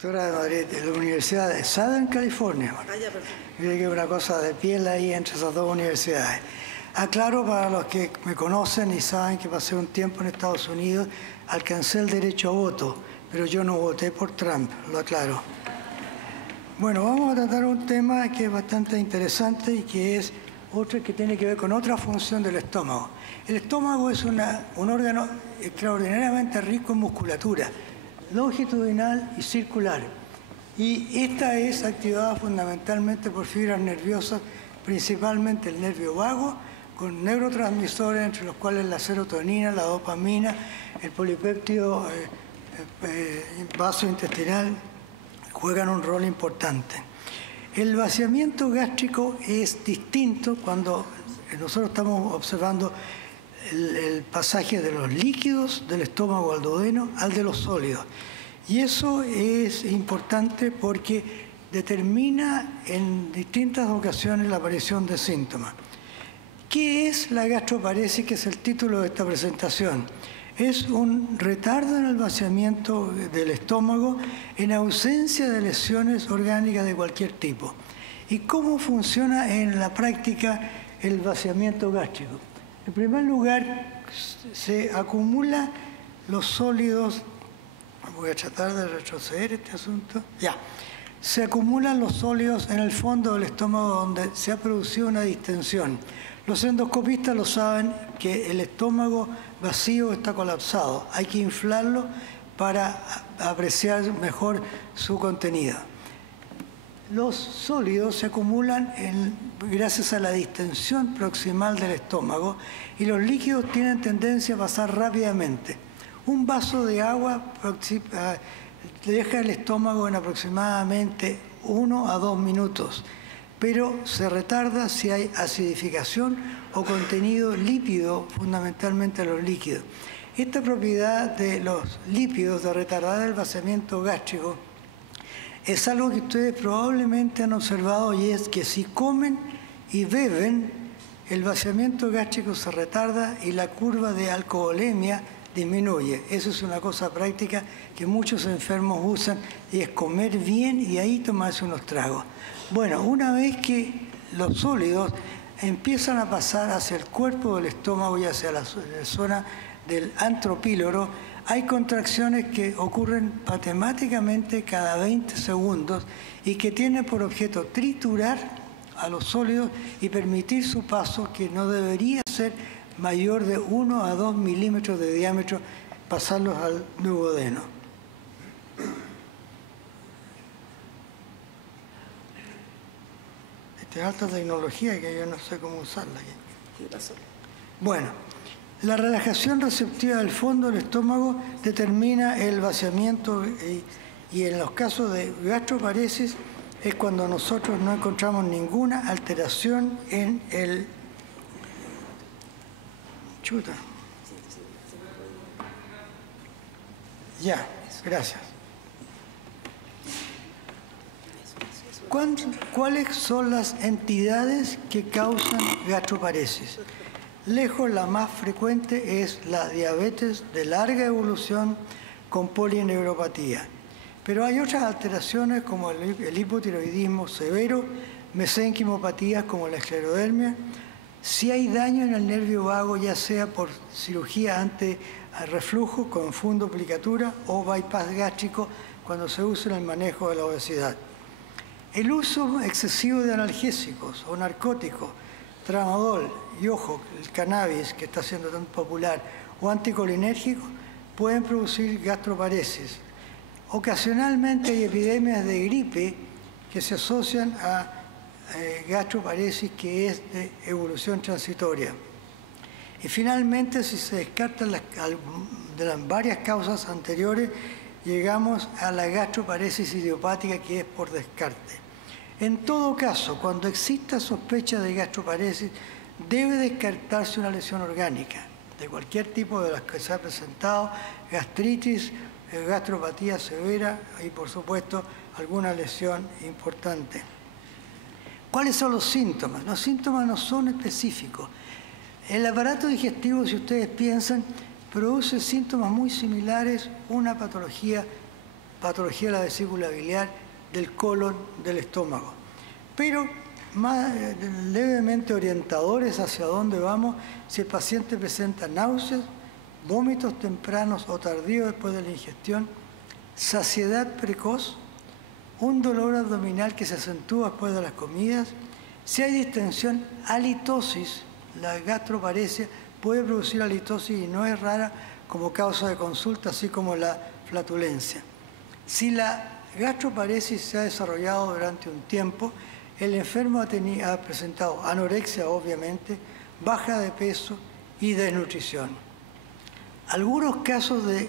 Doctora de Madrid, de la Universidad de Southern California. Creo que es una cosa de piel ahí entre esas dos universidades. Aclaro para los que me conocen y saben que pasé un tiempo en Estados Unidos, alcancé el derecho a voto, pero yo no voté por Trump, lo aclaro. Bueno, vamos a tratar un tema que es bastante interesante y que es otro que tiene que ver con otra función del estómago. El estómago es un órgano extraordinariamente rico en musculatura, longitudinal y circular. Y esta es activada fundamentalmente por fibras nerviosas, principalmente el nervio vago, con neurotransmisores entre los cuales la serotonina, la dopamina, el polipéptido vasointestinal juegan un rol importante. El vaciamiento gástrico es distinto cuando nosotros estamos observando el pasaje de los líquidos del estómago al duodeno al de los sólidos. Y eso es importante porque determina en distintas ocasiones la aparición de síntomas. ¿Qué es la gastroparesis, que es el título de esta presentación? Es un retardo en el vaciamiento del estómago en ausencia de lesiones orgánicas de cualquier tipo. ¿Y cómo funciona en la práctica el vaciamiento gástrico? En primer lugar, se acumulan los sólidos. Voy a tratar de retroceder este asunto. Ya. Se acumulan los sólidos en el fondo del estómago donde se ha producido una distensión. Los endoscopistas lo saben que el estómago vacío está colapsado. Hay que inflarlo para apreciar mejor su contenido. Los sólidos se acumulan gracias a la distensión proximal del estómago y los líquidos tienen tendencia a pasar rápidamente. Un vaso de agua deja el estómago en aproximadamente 1 a 2 minutos, pero se retarda si hay acidificación o contenido lípido, fundamentalmente los líquidos. Esta propiedad de los lípidos de retardar el vaciamiento gástrico es algo que ustedes probablemente han observado, y es que si comen y beben, el vaciamiento gástrico se retarda y la curva de alcoholemia disminuye. Eso es una cosa práctica que muchos enfermos usan, y es comer bien y ahí tomarse unos tragos. Bueno, una vez que los sólidos empiezan a pasar hacia el cuerpo del estómago y hacia la zona del antropíloro, hay contracciones que ocurren matemáticamente cada 20 segundos y que tienen por objeto triturar a los sólidos y permitir su paso, que no debería ser mayor de 1 a 2 milímetros de diámetro, pasarlos al duodeno. Esta es alta tecnología que yo no sé cómo usarla. Bueno, la relajación receptiva del fondo del estómago determina el vaciamiento y en los casos de gastroparesis es cuando nosotros no encontramos ninguna alteración en el... Chuta. Ya, gracias. ¿Cuáles son las entidades que causan gastroparesis? Lejos la más frecuente es la diabetes de larga evolución con polineuropatía. Pero hay otras alteraciones como el hipotiroidismo severo, mesenquimopatías como la esclerodermia. Si hay daño en el nervio vago, ya sea por cirugía ante reflujo con fundoplicatura o bypass gástrico cuando se usa en el manejo de la obesidad. El uso excesivo de analgésicos o narcóticos, tramadol y, ojo, el cannabis, que está siendo tan popular, o anticolinérgicos, pueden producir gastroparesis. Ocasionalmente hay epidemias de gripe que se asocian a gastroparesis, que es de evolución transitoria. Y finalmente, si se descartan de las varias causas anteriores, llegamos a la gastroparesis idiopática, que es por descarte. En todo caso, cuando exista sospecha de gastroparesis, debe descartarse una lesión orgánica de cualquier tipo de las que se ha presentado, gastritis, gastropatía severa y, por supuesto, alguna lesión importante. ¿Cuáles son los síntomas? Los síntomas no son específicos. El aparato digestivo, si ustedes piensan, produce síntomas muy similares, una patología patología de la vesícula biliar, del colon, del estómago. Pero más levemente orientadores hacia dónde vamos si el paciente presenta náuseas, vómitos tempranos o tardíos después de la ingestión, saciedad precoz, un dolor abdominal que se acentúa después de las comidas, si hay distensión, halitosis, la gastroparesia puede producir halitosis y no es rara como causa de consulta, así como la flatulencia. Si la gastroparesis se ha desarrollado durante un tiempo, el enfermo ha presentado anorexia, obviamente, baja de peso y desnutrición. Algunos casos de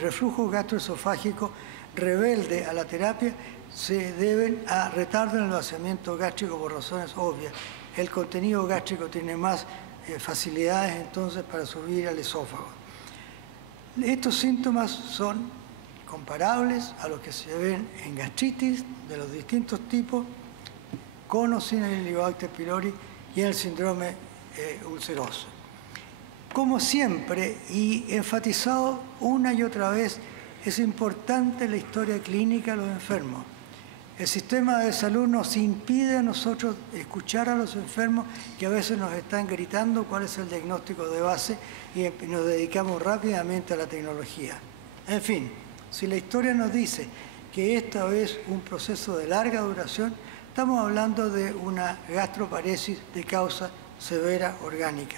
reflujo gastroesofágico rebelde a la terapia se deben a retardo en el vaciamiento gástrico por razones obvias. El contenido gástrico tiene más facilidades entonces para subir al esófago. Estos síntomas son comparables a los que se ven en gastritis de los distintos tipos, con o sin el Helicobacter pylori y en el síndrome ulceroso. Como siempre, y enfatizado una y otra vez, es importante la historia clínica de los enfermos. El sistema de salud nos impide a nosotros escuchar a los enfermos que a veces nos están gritando cuál es el diagnóstico de base y nos dedicamos rápidamente a la tecnología. En fin, si la historia nos dice que esta es un proceso de larga duración, estamos hablando de una gastroparesis de causa severa orgánica.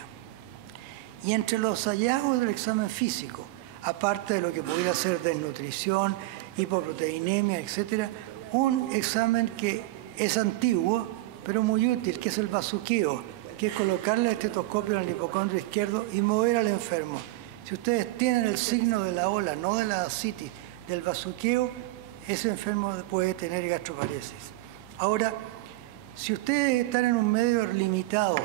Y entre los hallazgos del examen físico, aparte de lo que pudiera ser desnutrición, hipoproteinemia, etc., un examen que es antiguo, pero muy útil, que es el bazuqueo, que es colocarle el estetoscopio en el hipocondrio izquierdo y mover al enfermo. Si ustedes tienen el signo de la ola, no de la ascitis, del bazuqueo, ese enfermo puede tener gastroparesis. Ahora, si ustedes están en un medio limitado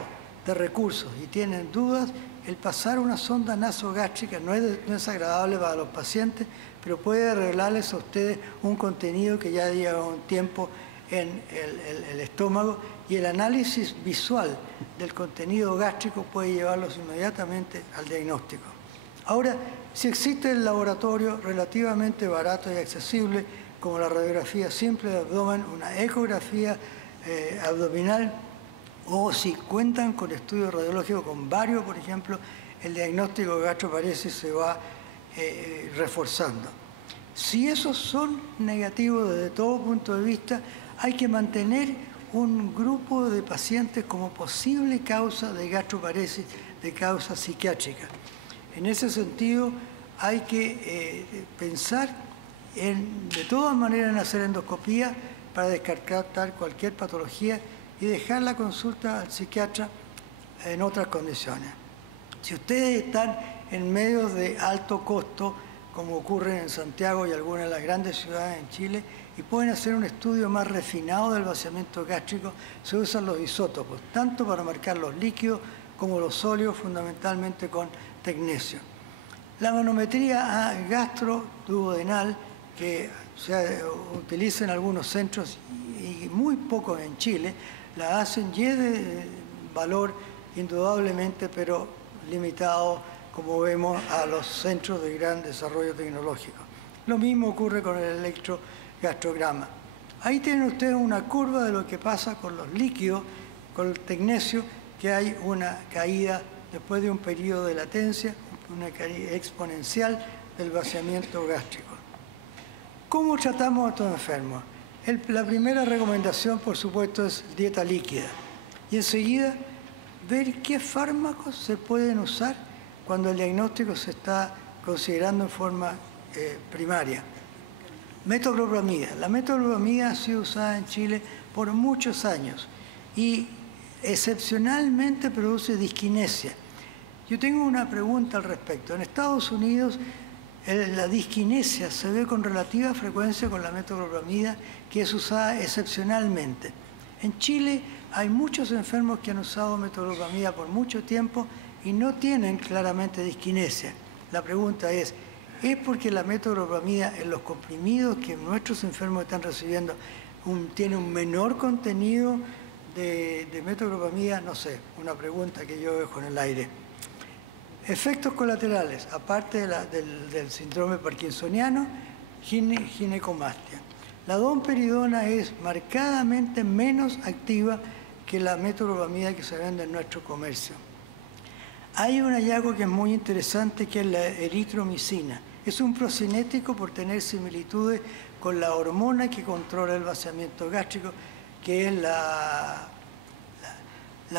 de recursos y tienen dudas, el pasar una sonda nasogástrica no es agradable para los pacientes, pero puede revelarles a ustedes un contenido que ya lleva un tiempo en el estómago, y el análisis visual del contenido gástrico puede llevarlos inmediatamente al diagnóstico. Ahora, si existe el laboratorio relativamente barato y accesible, como la radiografía simple de abdomen, una ecografía abdominal, o si cuentan con estudios radiológicos con varios, por ejemplo, el diagnóstico de gastroparesis se va reforzando. Si esos son negativos desde todo punto de vista, hay que mantener un grupo de pacientes como posible causa de gastroparesis de causa psiquiátrica. En ese sentido, hay que pensar de todas maneras en hacer endoscopía para descartar cualquier patología y dejar la consulta al psiquiatra en otras condiciones. Si ustedes están en medios de alto costo, como ocurre en Santiago y algunas de las grandes ciudades en Chile, y pueden hacer un estudio más refinado del vaciamiento gástrico, se usan los isótopos, tanto para marcar los líquidos como los sólidos, fundamentalmente con tecnesio. La manometría gastroduodenal, que se utiliza en algunos centros y muy pocos en Chile, la hacen y es de valor indudablemente, pero limitado, como vemos, a los centros de gran desarrollo tecnológico. Lo mismo ocurre con el electrogastrograma. Ahí tienen ustedes una curva de lo que pasa con los líquidos, con el tecnesio, que hay una caída después de un periodo de latencia, una caída exponencial del vaciamiento gástrico. ¿Cómo tratamos a estos enfermos? La primera recomendación, por supuesto, es dieta líquida. Y enseguida, ver qué fármacos se pueden usar cuando el diagnóstico se está considerando en forma primaria. Metoclopramida. La metoclopramida ha sido usada en Chile por muchos años y excepcionalmente produce disquinesia. Yo tengo una pregunta al respecto. En Estados Unidos, la disquinesia se ve con relativa frecuencia con la metoclopramida, que es usada excepcionalmente. En Chile hay muchos enfermos que han usado metoclopramida por mucho tiempo y no tienen claramente disquinesia. La pregunta es porque la metoclopramida en los comprimidos que nuestros enfermos están recibiendo tiene un menor contenido de metoclopramida? No sé, una pregunta que yo dejo en el aire. Efectos colaterales, aparte del síndrome parkinsoniano, ginecomastia. La domperidona es marcadamente menos activa que la metoclopramida que se vende en nuestro comercio. Hay un hallazgo que es muy interesante, que es la eritromicina. Es un procinético por tener similitudes con la hormona que controla el vaciamiento gástrico, que es la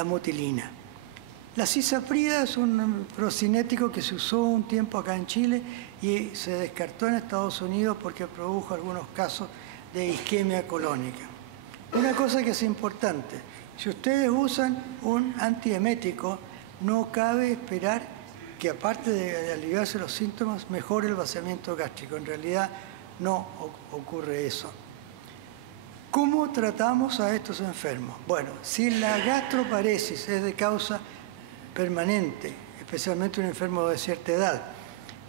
mutilina. La cisaprida es un procinético que se usó un tiempo acá en Chile y se descartó en Estados Unidos porque produjo algunos casos de isquemia colónica. Una cosa que es importante, si ustedes usan un antiemético, no cabe esperar que aparte de aliviarse los síntomas, mejore el vaciamiento gástrico. En realidad no ocurre eso. ¿Cómo tratamos a estos enfermos? Bueno, si la gastroparesis es de causa permanente, especialmente un enfermo de cierta edad,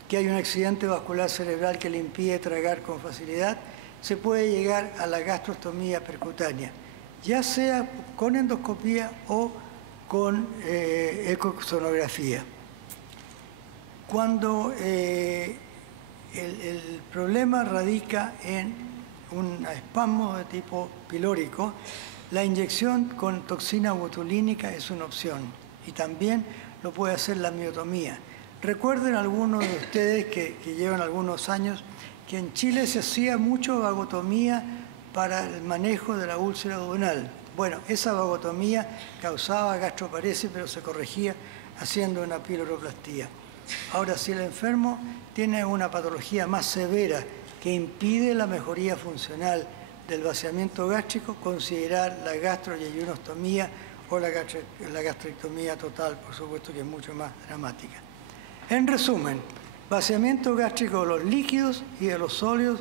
que hay un accidente vascular cerebral que le impide tragar con facilidad, se puede llegar a la gastrostomía percutánea, ya sea con endoscopía o con ecosonografía. Cuando el problema radica en un espasmo de tipo pilórico, la inyección con toxina botulínica es una opción y también lo puede hacer la miotomía. Recuerden algunos de ustedes que llevan algunos años que en Chile se hacía mucho vagotomía para el manejo de la úlcera duodenal. Bueno, esa vagotomía causaba gastroparesis, pero se corregía haciendo una piloroplastia. Ahora, si el enfermo tiene una patología más severa que impide la mejoría funcional del vaciamiento gástrico, considerar la gastroyeyunostomía o la gastrectomía total, por supuesto que es mucho más dramática. En resumen, vaciamiento gástrico de los líquidos y de los sólidos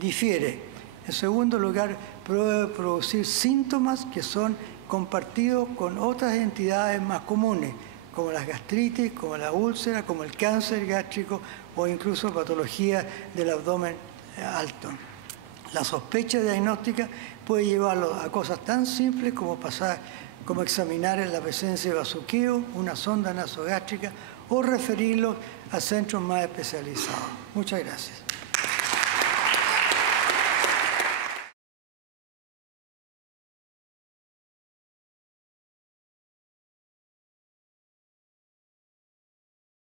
difiere. En segundo lugar, puede producir síntomas que son compartidos con otras entidades más comunes, como las gastritis, como la úlcera, como el cáncer gástrico o incluso patología del abdomen alto. La sospecha diagnóstica puede llevarlo a cosas tan simples como examinar la presencia de bazuqueo, una sonda nasogástrica o referirlo a centros más especializados. Muchas gracias.